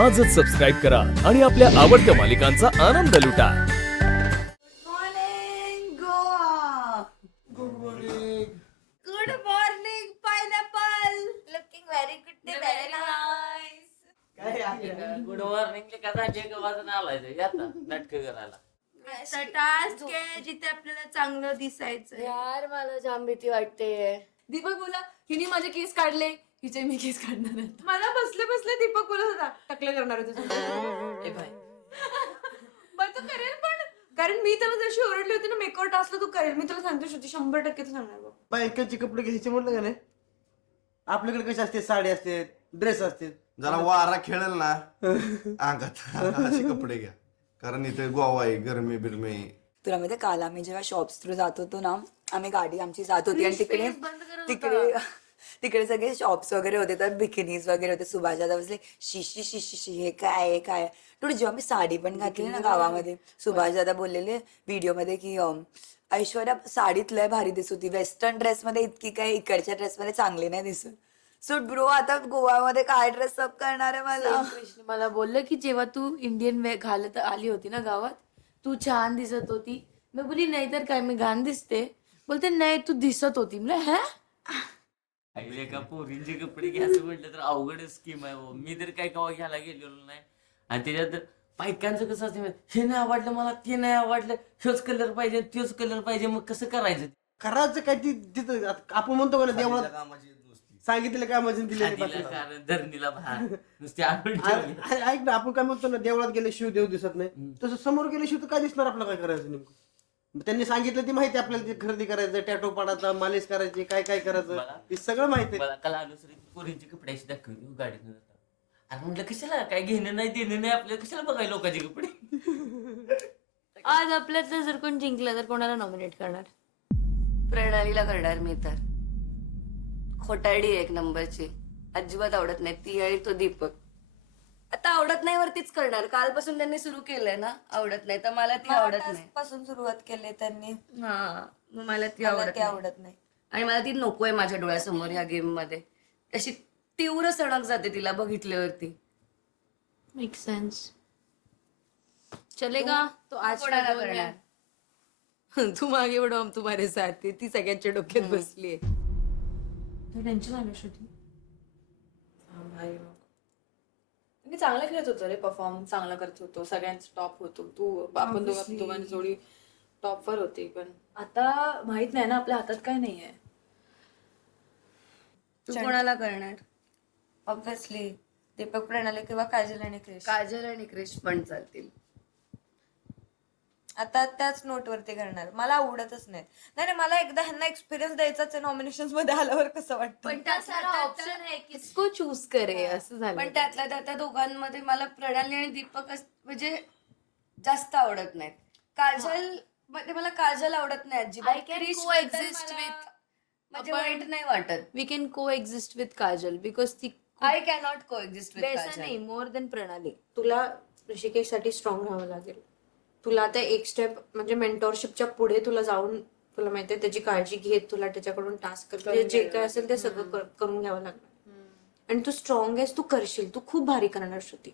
आजच सबस्क्राईब करा आणि आपल्या आवडत्या मालिकांचा आनंद लुटा. Morning Goa. Good morning pineapple. Looking very good day, very nice. Good morning कसा जे वाजून आलाय आता नाटक करायला. टास्क आहे जिथे आपल्याला चांगलं दिसायचं. यार मला जाम भीती वाटते. दीपक बोला हिने माझे केस काढले, हिचे मी केस काढणार आहे. मला बसले बसले दीपक बोलत होता टकले करणार आहे तुझं. बरं तू करेल पण, कारण मी त्याला जशी ओरडली होती ना मेकओव्हर टास्कला तू करेल. मी तुला सांगते श्रुती 100% तू सांगणार बघ. बायकांचे कपडे घ्यायचे म्हटलं का नाही, आपल्याकडे कसे असते, साडी असते, ड्रेस असते, जरा वारा खेळेल ना अंगात असे कपडे घ्या, कारण इथे गोवा आहे, गरमी बिरमी. तुला माहिती काल आम्ही जेव्हा शॉप्स थ्रू जात होतो ना, आम्ही गाडी आमची जात होती आणि तिकडे तिकडे तिकडे सगळे शॉप्स वगैरे होते, तर बिकिनीज वगैरे होते. सुभाष दादा बसले शिशी शिशी शी, हे काय हे काय. थोडी जेव्हा मी साडी पण घातली ना गावामध्ये, सुभाष दादा बोललेले व्हिडिओ की ऐश्वर्या साडीत लय भारी दिसत होती, वेस्टर्न ड्रेसमध्ये इतकी काय इकडच्या ड्रेसमध्ये चांगली नाही दिसत. सो ब्रो आता गोवामध्ये काय ड्रेस अप करणार आहे मला. कृष्ण मला बोललं की जेव्हा तू इंडियन वेअर घालत आली होती ना गावात, तू छान दिसत होती. मी बोली नाही तर काय मी घाण दिसते. बोलते नाही तू दिसत होती. म्हणजे हा एका पोरींचे कपडे घ्यायचं म्हटलं तर अवघड स्कीम आहे हो. मी तर काय कवा घ्यायला गेलेलो नाही. आणि त्याच्यात बायकांचं कसं असतं, हे नाही आवडलं मला, ते नाही आवडलं, हेच कलर पाहिजे तोच कलर पाहिजे, मग कसं करायचं. करायचं काय ती तिथं आपण म्हणतो का ना, देवळात सांगितलेलं काय मजून दिले खादीला कारण धरणीला भार नुसते आणून ठेवले. ऐक ना, आपण काय म्हणतो ना, देवळात गेल्याशिवाय देव दिसत नाही, तसं समोर गेल्याशिवाय तर काय दिसणार आपलं, काय करायचं नेमकं. त्यांनी सांगितलं ती माहिती आपल्याला, ती खरेदी करायचं, टॅटो पाडायचा, मालिश करायची, काय काय करायचं, ते सगळं माहिती. मला काल आलो सर पोरींची कपडे अशी दाखवली गाडीत जातात. आणि म्हटलं कशाला काय घेणं नाही देणं नाही आपल्याला, कशाला बघाय लोकांचे कपडे. आज आपल्यातलं जर कोण जिंकलं तर कोणाला नॉमिनेट करणार? प्रणालीला करणार मी तर. खोटारडी एक नंबरची, अजिबात आवडत नाही ती आणि तो दीपक. आता आवडत नाही वरतीच करणार. कालपासून त्यांनी सुरू केलंय ना आवडत नाही, तर मला ती आवडत नाही. पासून सुरुवात केली त्यांनी. हा मग मला ती मला आवडत ते नाही. आवडत नाही. आणि मला ती नकोय माझ्या डोळ्यासमोर ह्या गेम मध्ये. अशी तीव्र सणक जाते तिला बघितल्यावरती. Make sense. चलेगा तो आज कोणाला करणार? तू मागे उडव हम तुम्हारे साथ. ती सगळ्यांच्या डोक्यात बसलीये. टेन्शन आलं श्रुती. मी चांगलं खेळत होतो रे, परफॉर्म चांगला करत होतो, सगळ्यांचं टॉप होतो. तू आपण दोघांची जोडी टॉपवर होती, पण आता माहित नाही ना आपल्या हातात काय नाहीये. तू कोणाला करणार? ऑब्विसली दीपक, प्रणाली किंवा काजल आणि क्रिश. काजल आणि क्रिश पण चालतील. आता त्याच नोटवरती करणार. मला आवडतच नाही. नाही मला एकदा ह्यांना एक्सपिरियन्स द्यायचाच आहे नॉमिनेशन मध्ये आल्यावर, कसं वाटतं. पण ऑप्शन आहे किसको चूज करे असं झालं. पण त्यातल्या त्या दोघांमध्ये मला प्रणाली आणि दीपक म्हणजे जास्त आवडत नाहीत. काजल मध्ये मला काजल आवडत नाही अजिबात. I can क्रिश coexist बद्दल with- म्हणजे वाईट नाही वाटत. वी कॅन को एक्झिस्ट विथ काजल बिकॉज ती आय कॅनॉट को एक्झिस्ट विथ बेस्ट काजल. नाही मोर देन प्रणाली. तुला ऋषिकेश साठी स्ट्रॉंग राहावं लागेल. तुला आता एक स्टेप म्हणजे मेंटॉरशिपच्या पुढे तुला जाऊन, तुला माहितीये त्याची काळजी घेत, तुला त्याच्याकडून टास्क जे काय असेल ते सगळं करून घ्यावं लागणार. आणि तू स्ट्रॉंग आहेस, तू करशील, तू खूप भारी करणार श्रुती.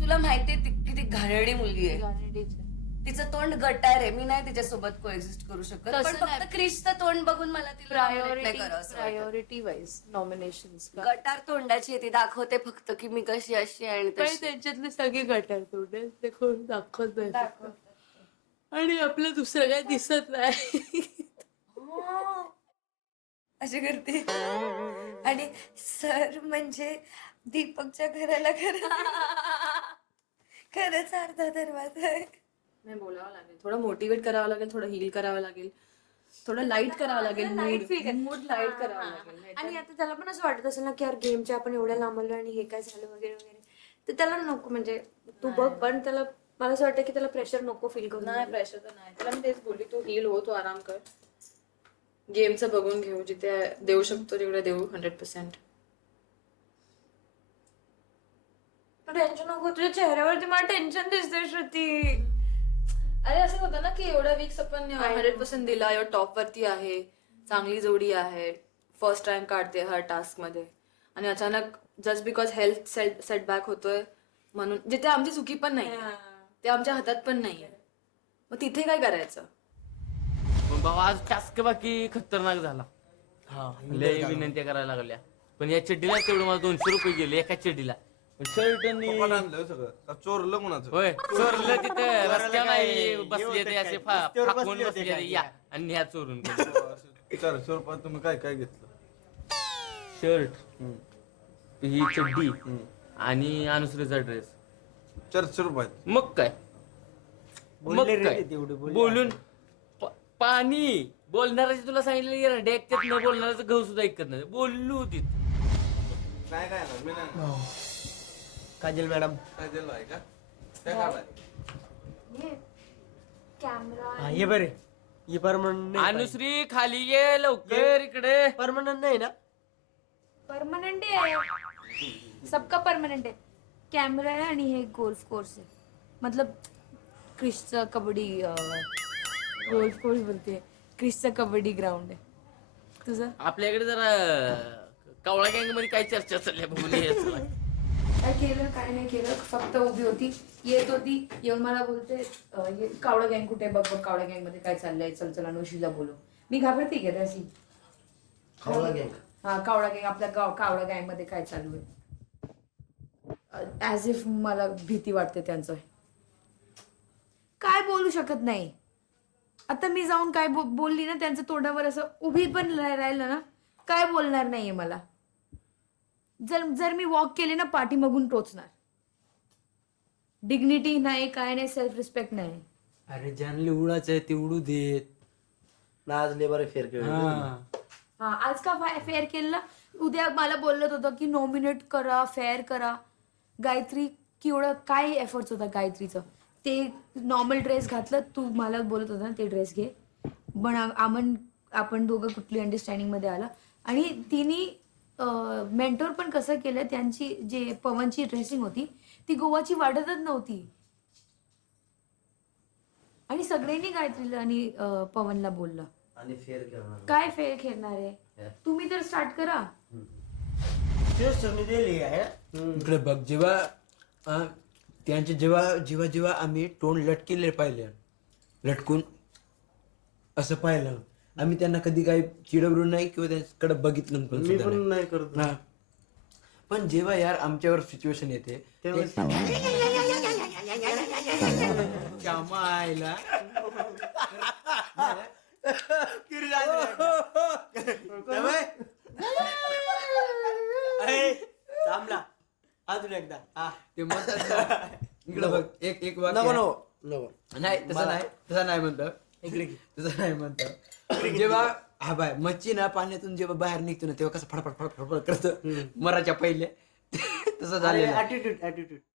तुला माहितीये ती किती घाणेरडी मुलगी आहे. तिचं तोंड गटार आहे. मी नाही तिच्यासोबत को एक्झिस्ट करू शकत. तसं पण नाही. फक्त क्रिशचं तोंड बघून मला तिला nominate नाही करावं असं वाटतं. Priority wise nominations. गटार तोंडाची आहे ती, दाखवते फक्त की मी कशी अशी आणि तशी. त्यांच्यातले सगळे गटार तोंड आहेत, ते कोण दाखवत नाही. आणि आपलं दुसरं काय दिसत नाही. अशी करते. आणि सर म्हणजे दीपकच्या घराला खरंच अर्धा दरवाजा आहे. नाही बोलावं लागेल, थोडं मोटिवेट करावं लागेल, थोडं हील करावं लागेल, थोडं लाईट करावं लागेल, मूड लाईट करावं लागेल. आणि आता त्याला पण असं वाटत असेल ना की यार गेमच्या आपण एवढ्या लांब आलो आणि हे काय झालं वगैरे वगैरे, तर त्याला नको म्हणजे तू बघ. पण त्याला मला असं वाटतं की त्याला प्रेशर नको फील करू. नाही प्रेशर तर नाही. त्याला मी तेच बोलली, तू हील हो, तू आराम कर, गेमचं बघून घेऊ, जिथे देऊ शकतो तेवढं देऊ 100%. टेन्शन नको, तुझ्या चेहऱ्यावरती मला टेन्शन दिसते श्रुती. अरे असं होतं ना की एवढ्या वीक्स आपण 100% दिला, एवढं टॉप वरती आहे, चांगली जोडी आहे, फर्स्ट रँक काढते हर टास्क मध्ये, आणि अचानक जस्ट बिकॉज हेल्थ सेटबॅक होतोय म्हणून, जिथे आमची चुकी पण नाही, ते आमच्या हातात पण नाहीये, मग तिथे काय करायचं? पण बाबा आज टास्क बाकी खतरनाक झाला. लय विनंत्या करायला लागल्या, पण या चड्डीला तेवढं मला 200 रुपये गेले एका चड्डीला. शर्ट आणलं सगळं चोरलं कोणाचं? होय चोरलं तिथं रस्त्यावर नाही बसले ते असे फाकून बसले या आणि ह्या चोरून 400 रुपयात तुम्ही काय काय घेतलं? शर्ट, ही चड्डी आणि अनुश्रीचा ड्रेस. 400 रुपयात मग काय बोलून पाणी बोलणाऱ्याची तुला सांगितलं ऐकत न बोलणाऱ्याचं गहू सुद्धा ऐकत नाही. बोललो होती काय काय आणलं? मी नाही काजल मॅडम काय दिलं आहे का? काय काढाय? कॅमेरा ये बरे ये परमनंट अनुश्री खाली ये लवकर इकडे. परमनंट नाही ना? परमनंट आहे, सबका परमनंट आहे. कॅमेरा आहे आणि हे गोल्फ कोर्स आहे, मतलब क्रिशचा कबड्डी गोल्फ कोर्स बोलते, क्रिशचा कबड्डी ग्राउंड आहे. तुझं आपल्याकडे जरा कावळा गँग मध्ये काय चर्चा चालल्या बघून. काय केलं काय नाही केलं, फक्त उभी होती, येत होती, येऊन मला बोलते कावळा गँग कुठे, बघ बघ कावळा गँग मध्ये काय चाललंय, चल चल अनुशीला बोलू. मी घाबरते का त्याशी? कावळा गँग? हा कावळा गँग, आपल्या कावळा गँग मध्ये काय चालू आहे, ऍज इफ मला भीती वाटते त्यांचं. काय बोलू शकत नाही. आता मी जाऊन काय बोलली ना, त्यांचं तोंडावर असं उभी पण राहिलं ना, काय बोलणार नाहीये मला. जर मी वॉक केले ना, पाठीमागून टोचणार. डिग्निटी नाही, काय नाही, सेल्फ रिस्पेक्ट नाही. अरे ज्यांना उडायचं आहे ते उडू देत. नाचले बरं फेर खेळ. हा आज का फेअर केलं, उद्या मला बोलत होतं की नॉमिनेट करा, फेअर करा. गायत्री केवढं काय एफर्ट्स होता गायत्रीचं. ते नॉर्मल ड्रेस घातलं, तू मला बोलत होता ना ते ड्रेस घे, पण आपण दोघं कुठली अंडरस्टँडिंग मध्ये आला. आणि तिने मेंटोर पण कसं केलं, त्यांची जे पवनची ड्रेसिंग होती ती गोवाची वाटतच नव्हती. आणि सगळ्यांनी गायत्रीला आणि पवनला बोललं. आणि फेर खेळणार काय फेअर खेळणार आहे, तुम्ही तर स्टार्ट करा. इकडे बघ, जेव्हा त्यांचे जेव्हा आम्ही तोंड लटकेले पाहिले, लटकून असं पाहिलं, आम्ही त्यांना कधी काही चिडवलं नाही किंवा त्यांच्याकडे बघितलं पण मी पण नाही करत. हा. पण जेव्हा यार आमच्यावर सिच्युएशन येते आयला थांबला अजून एकदा. ते म्हणतात इकडे बघ, एक वाक्य नको आहे. नको नाही तसं नाही म्हणतो, तसं नाही म्हणतो. जेव्हा हा बाय मच्छी ना पाण्यातून जेव्हा बाहेर निघतो ना, तेव्हा कसं फडफड फडफड फडफड करतं मराच्या पहिले तसं झालं. ऍटिट्यूड